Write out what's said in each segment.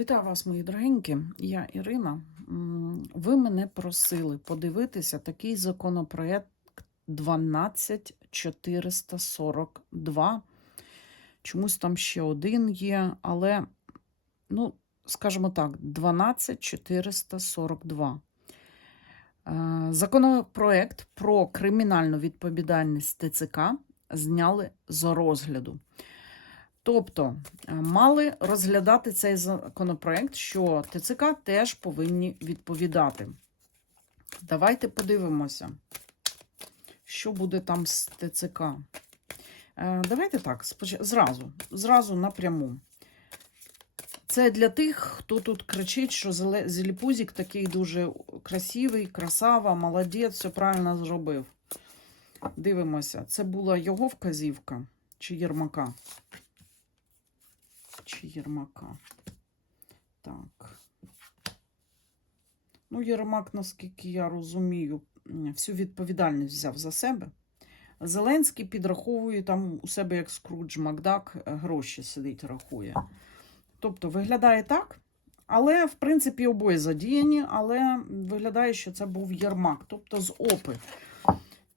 Вітаю вас, мої дорогенькі. Я Ірина. Ви мене просили подивитися такий законопроект 12442. Чомусь там ще один є, але, ну, скажімо так, 12442. Е, Законопроект про кримінальну відповідальність ТЦК зняли з розгляду. Тобто е, мали розглядати цей законопроект, що ТЦК теж повинні відповідати. Давайте подивимося, що буде там з ТЦК. Е, Давайте так, зразу, зразу напряму. Це для тих, хто тут кричить, що Зеліпузік такий дуже красивий, красава, молодець, все правильно зробив. Дивимося, це була його вказівка чи Єрмака? Чи Єрмака. Так. Ну, Єрмак, наскільки я розумію, всю відповідальність взяв за себе. Зеленський підраховує там у себе, як Скрудж Макдак, е, гроші сидить, рахує. Тобто виглядає так, але, в принципі, обоє задіяні, але виглядає, що це був Єрмак, тобто з ОПИ.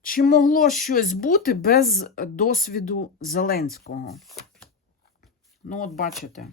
Чи могло щось бути без досвіду Зеленського? Ну, от бачите.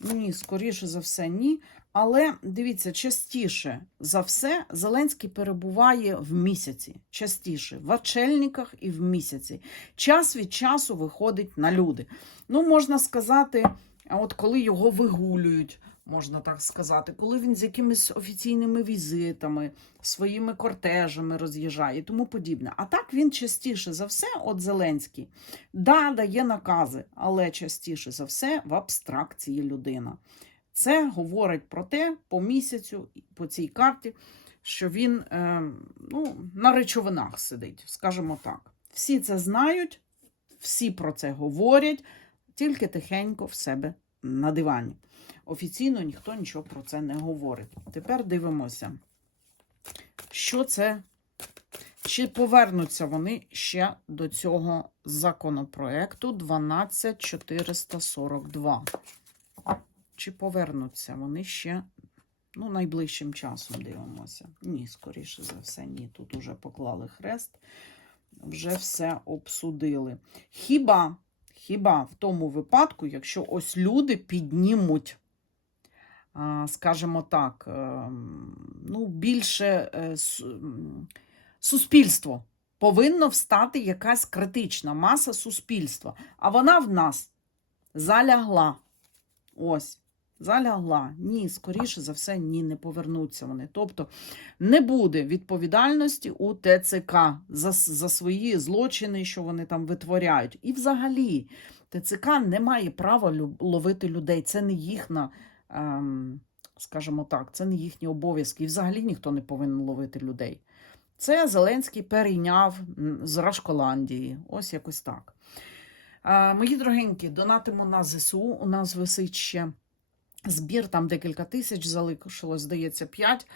Ні, скоріше за все, ні. Але дивіться, частіше за все, Зеленський перебуває в місяці. Частіше в очельниках і в місяці. Час від часу виходить на люди. Ну, можна сказати, от коли його вигулюють, можна так сказати, коли він з якимись офіційними візитами, своїми кортежами роз'їжджає і тому подібне. А так він частіше за все, от Зеленський, да, дає накази, але частіше за все в абстракції людина. Це говорить про те, по місяцю, по цій карті, що він е, ну, на речовинах сидить, скажімо так. Всі це знають, всі про це говорять, тільки тихенько в себе на дивані. Офіційно ніхто нічого про це не говорить. Тепер дивимося, що це, чи повернуться вони ще до цього законопроекту 12442. Чи повернуться вони ще ну, найближчим часом дивимося? Ні, скоріше за все, ні. Тут уже поклали хрест, вже все обсудили. Хіба, хіба в тому випадку, якщо ось люди піднімуть, скажімо так, ем, ну, більше е, суспільство. Повинно встати якась критична маса суспільства. А вона в нас залягла. Ось, залягла. Ні, скоріше за все, ні, не повернуться вони. Тобто не буде відповідальності у ТЦК за, за свої злочини, що вони там витворяють. І взагалі ТЦК не має права ловити людей. Це не їхня, ем, скажімо так, це не їхні обов'язки. І взагалі ніхто не повинен ловити людей. Це Зеленський перейняв з Рашколандії. Ось якось так. Е, Мої дорогенькі, донатимо на ЗСУ. У нас висить ще збір, там декілька тисяч залишилось, здається, 5.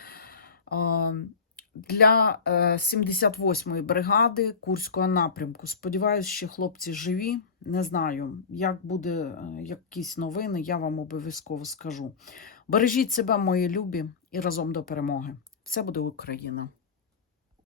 Для е, 78-ї бригади Курського напрямку. Сподіваюсь, що хлопці живі. Не знаю, як буде е, якісь новини, я вам обов'язково скажу. Бережіть себе, мої любі, і разом до перемоги. Все буде Україна!